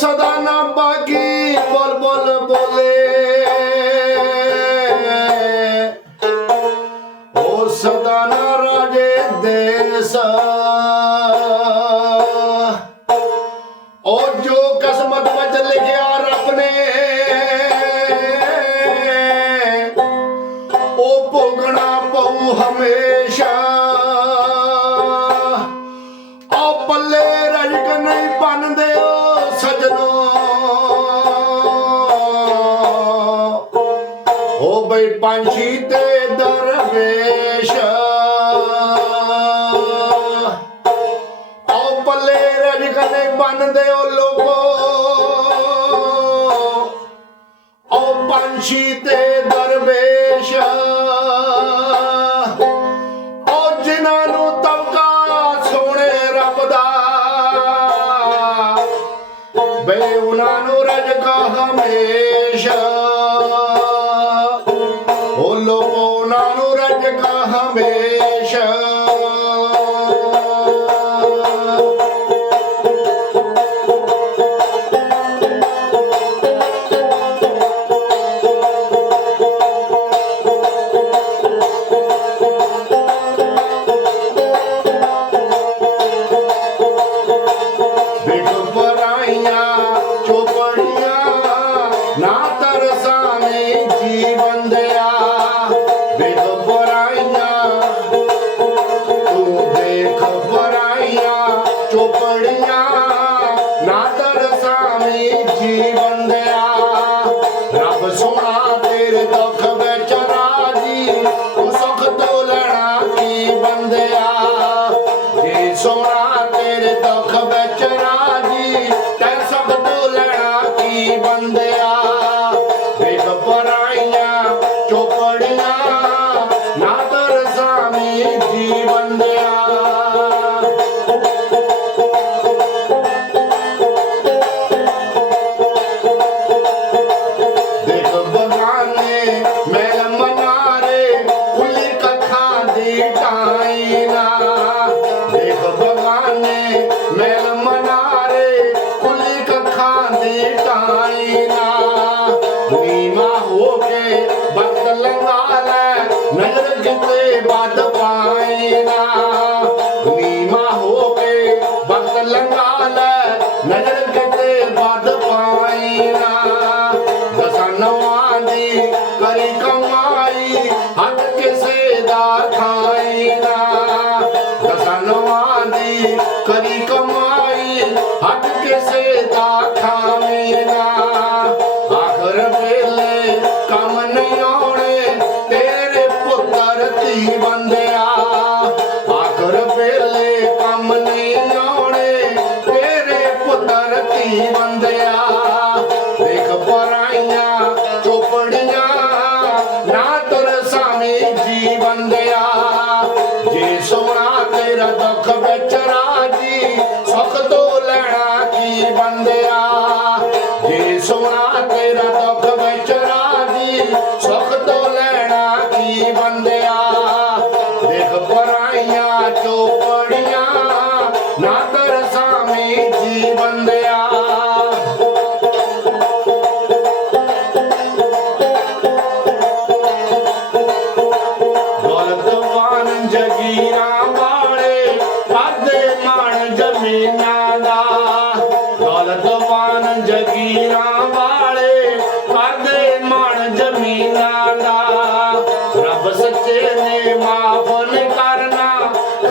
সদা না বাকি বল বল বলে ও ਕਸਮਤ ਵਿੱਚ ਲਿਖਿਆ ਰੱਬ ਨੇ ਉਹ ਭੋਗਣਾ ਪਉ ਹਮੇ। ਪੰਛੀ ਤੇ ਦਰਵੇਸ਼। ਪੱਲੇ ਰਜ ਕਨੇ ਬੰਨਦੇ ਓ ਲੋਕੋ। ਆਓ ਪੰਛੀ ਤੇ ਦਰਵੇਸ਼। ਬੇ ਉਹਨਾਂ ਨੂੰ ਰਜ ਕਾ ਹਮੇਸ਼ਾ। Mahabesh ਜੜੀਆਂ ਨਾ ਦਰਸਾਵੇਂ ਜੀਵਨ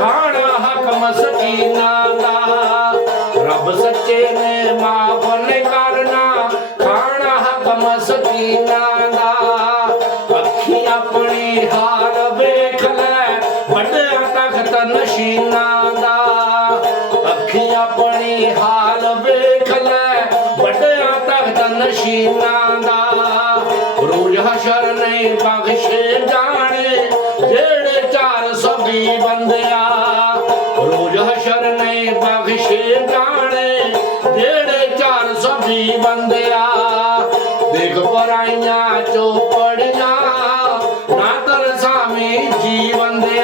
ਖਾਣਾ ਹੱਕ ਮਸਕੀਨਾ ਦਾ। ਰੱਬ ਸੱਚੇ ਨੇ ਮਾਫਨ ਕਰਨਾ, ਖਾਣਾ ਹੱਕ ਮਸਕੀਨਾ ਦਾ। ਅੱਖੀ ਆਪਣੀ ਹਾਲ ਵੇਖ ਲੈ, ਵੱਡਿਆ ਤਖਤ ਨਸ਼ੀਨਾ ਦਾ। ਅੱਖੀ ਆਪਣੀ ਹਾਲ ਵੇਖ ਲੈ, ਵੱਡਿਆ ਤਖਤ ਨਸ਼ੀਨਾ ਦਾ। ਰੋਜ਼ ਬਖਸ਼ੇ ਜਾਣੇ, ਜਿਹੜੇ 420 ਬੰਦਿਆ ਰੋਜ਼ ਹਸ਼ਰ ਬਖਸ਼ੇ ਗਾਣੇ ਜਿਹੜੇ ਚਾਰ ਸਭੀ ਬੰਦਿਆ। ਦੇਖ ਪਰਾਈਆਂ ਚੋਪੜੀਆਂ ਨਾ ਤਰਸਾਵੇਂ ਜੀਵਨ ਦੇ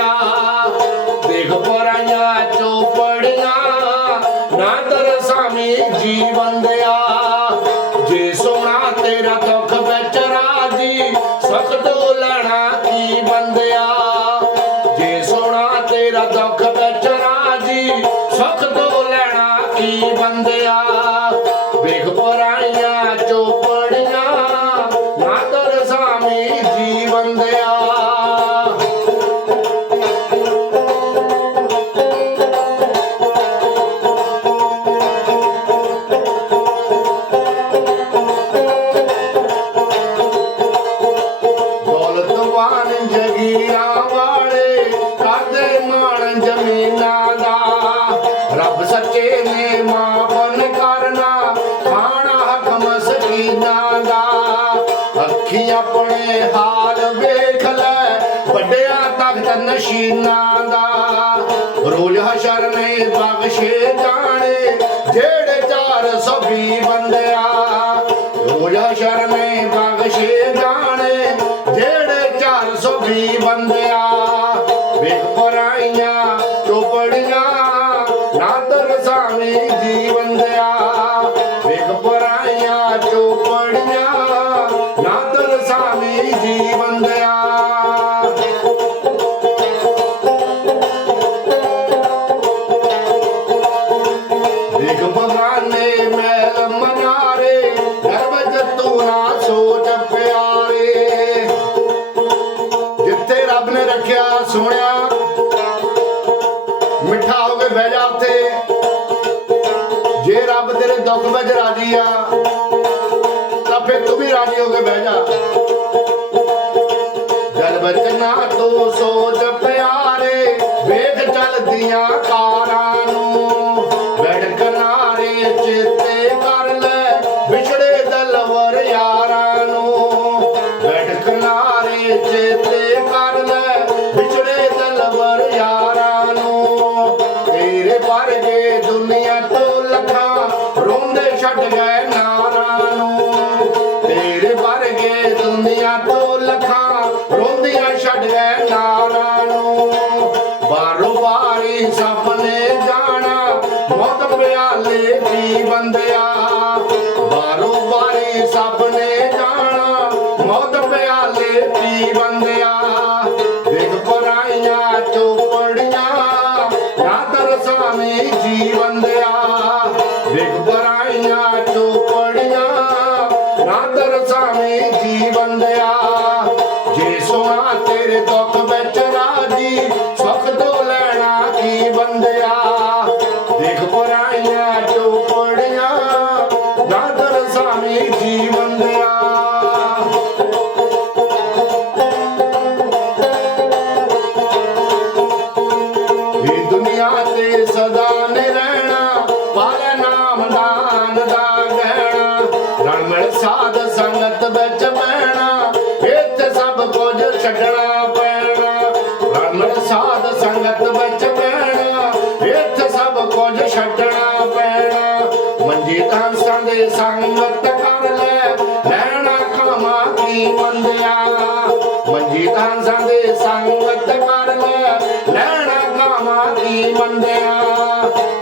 ਬੰਦਿਆ ਵੇਖ ਪੁਰਾਣੀਆਂ ਚੋਪੜੀਆਂ ਨਾ ਦਰਸਾਮੀ ਜੀ ਬੰਦਿਆ ਦੌਲਤਵਾਨ ਜਗੀਰਾਂ ਤਖਤ ਦਾ। ਰੋਜ਼ ਹਸ਼ਰ ਨੇ ਬਖਸ਼ੇ ਜਾਣੇ, ਜਿਹੜੇ 420 ਬੰਦਿਆ ਰੋਜ਼ ਹਸ਼ਰ ਨੇ ਬਖਸ਼ੇ ਜਾਣੇ, ਜਿਹੜੇ 420 ਬੰਦਿਆ ਵੇਖ ਪਰਾਈਆਂ ਚੋਪੜੀਆਂ ਨਾਦਰ ਦਰਸਾਵੇਂ ਜੀ ਬੰਦਿਆ ਵੇਖ ਪਰਾਈਆਂ ਚੋਪੜੀਆਂ ਰੱਬ ਨੇ ਮਿੱਠਾ ਹੋ ਕੇ ਬਹਿ ਜਾ ਉੱਥੇ। ਜੇ ਰੱਬ ਤੇਰੇ ਦੁੱਖ ਵਿੱਚ ਰਾਜੀ ਆ, ਤਾਂ ਫਿਰ ਤੂੰ ਵੀ ਰਾਜੀ ਹੋ ਕੇ ਬਹਿ ਜਾ। ਜਲ ਬਚਨਾ ਤੂੰ ਸੋਚ ਪਿਆਰੇ, ਵੇਖ ਚਲਦੀਆਂ ਵਰਗੇ ਦੁਨੀਆ ਲੱਖਾਂ, ਰੋਂਦੀਆਂ ਛੱਡ ਗਏ ਨਾਰਾਂ ਨੂੰ। ਬਾਰੋ ਬਾਰੀ ਸਭ ਨੇ ਜਾਣਾ, ਮੌਤ ਪਿਆਲੇ ਪੀ ਬੰਦਿਆ। ਬਾਰੋ ਬਾਰੀ ਸਭ ਨੇ ਜਾਣਾ, ਮੌਤ ਪਿਆਲੇ ਪੀ ਬੰਦਿਆ। ਦੇਖ ਪਰਾਈਆਂ ਚੋਪੜੀਆਂ ਨਾ ਦਰਸਾਵੇਂ ਜੀਵਨ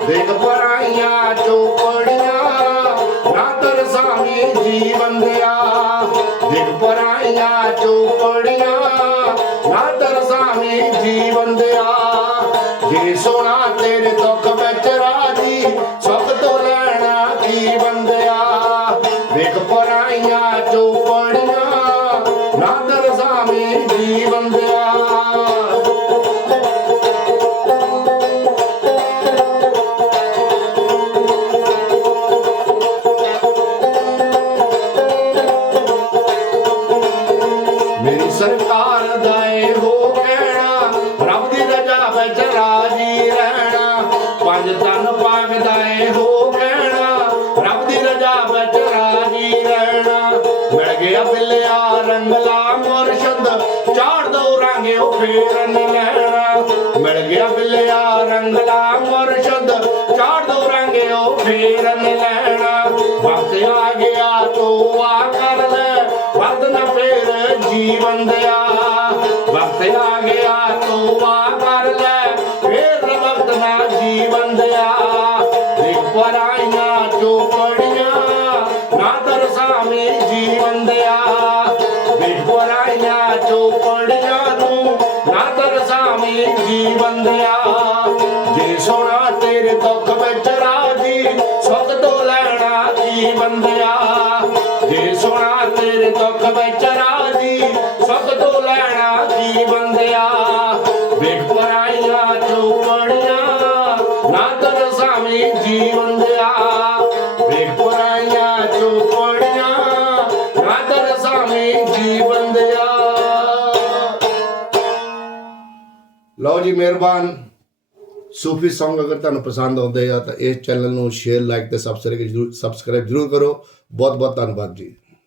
ਦੇਖ ਪਰਾਈਆਂ ਚੋਪੜੀਆਂ ਨਾ ਦਰਸਾਵੀ ਜੀ ਬੰਦਿਆ ਦੇਖ ਪਰਾਈਆਂ ਚੋਪੜੀਆਂ ਨਾ ਦਰਸਾਵੀ ਜੀਵਨ ਦਿਆ। ਜੇ ਸੋਨਾ ਤੇਰੇ ਦੁੱਖ ਵਿੱਚ ਰਾਜੀ, ਸੁੱਖ ਤੋਂ ਲੈਣਾ ਕੀ ਬੰਦਿਆ ਦੇਖ ਪਰਾਈਆਂ ਚੋਪੜੀਆਂ ਪੰਜ ਤਨ ਪਾਕ ਦਾ ਇਹੋ ਕਹਿਣਾ। ਰੱਬ ਦੀ ਰਜਾ ਵਿੱਚ ਰਾਜੀ ਰਹਿਣਾ। ਮਿਲ ਗਿਆ ਬਿੱਲਿਆ ਰੰਗਲਾ ਮੁਰਸ਼ਦ। ਚਾੜ ਦੋ ਰਾਂਗੇ ਉਹ ਫੇਰਨ ਲੈਣਾ। ਮਿਲ ਗਿਆ ਬਿੱਲਿਆ ਰੰਗਲਾ ਮੁਰਸ਼ਦ। ਚਾੜ ਦੋ ਰਾਂਗੇ ਉਹ ਫੇਰਨ ਲੈਣਾ। ਵਕਤ ਆ ਗਿਆ ਤੋ ਆ ਕਰ ਲੈ। ਵਰਦ ਨਾ ਫੇਰ ਜੀਵਨ ਦਿਆ। ਵਕਤ ਆ ਗਿਆ ਤੋ ਆ ਕਰ ਪੜਿਆ ਤੂੰ ਨਾ ਤਰਸਾਵੇਂ ਜੀ ਬੰਦਿਆ। ਜੇ ਸੋਣਾ ਤੇਰੇ ਦੁੱਖ ਵਿੱਚ ਰਾਜੀ, ਸੁਖ ਤੋਂ ਲੈਣਾ ਜੀ ਬੰਦਿਆ? ਜੇ ਸੋਣਾ ਤੇਰੇ ਦੁੱਖ ਵਿੱਚ ਰਾਜੀ, ਸੁਖ ਤੋਂ ਲੈਣਾ ਜੀ ਬੰਦਿਆ? ਵੇਖ ਪਰਾਈਆਂ ਤੂੰ ਪੜਿਆ ਨਾ ਤਰਸਾਵੇਂ ਜੀ ਬੰਦਿਆ ਮਿਹਰਬਾਨ। ਸੂਫੀ Song ਅਗਰ ਤੁਹਾਨੂੰ ਪਸੰਦ ਆਉਂਦੇ ਆ ਤਾਂ ਇਸ ਚੈਨਲ ਨੂੰ ਸ਼ੇਅਰ ਲਾਈਕ ਤੇ ਸਬਸਕ੍ਰਾਈਬ ਜਰੂਰ ਸਬਸਕ੍ਰਾਈਬ ਜਰੂਰ ਕਰੋ। ਬਹੁਤ ਬਹੁਤ ਧੰਨਵਾਦ ਜੀ।